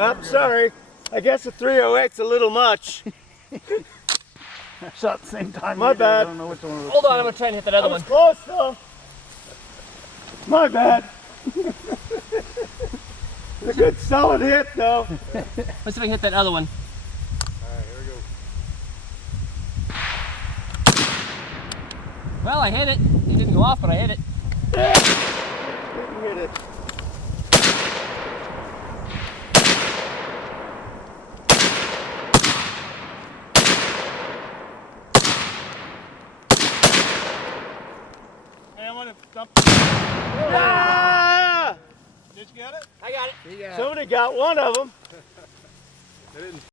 I'm sorry. I guess a 308's a little much. Shot at the same time. My bad. I don't know which one was. Hold on, I'm gonna try and hit that other I was one. close though. My bad. A good solid hit though. Let's see if I can hit that other one. Alright, here we go. Well, I hit it. It didn't go off, but I hit it. Didn't hit it. Hey, I'm gonna dump. Ah! Did you get it? I got it. Somebody got one of them. I didn't.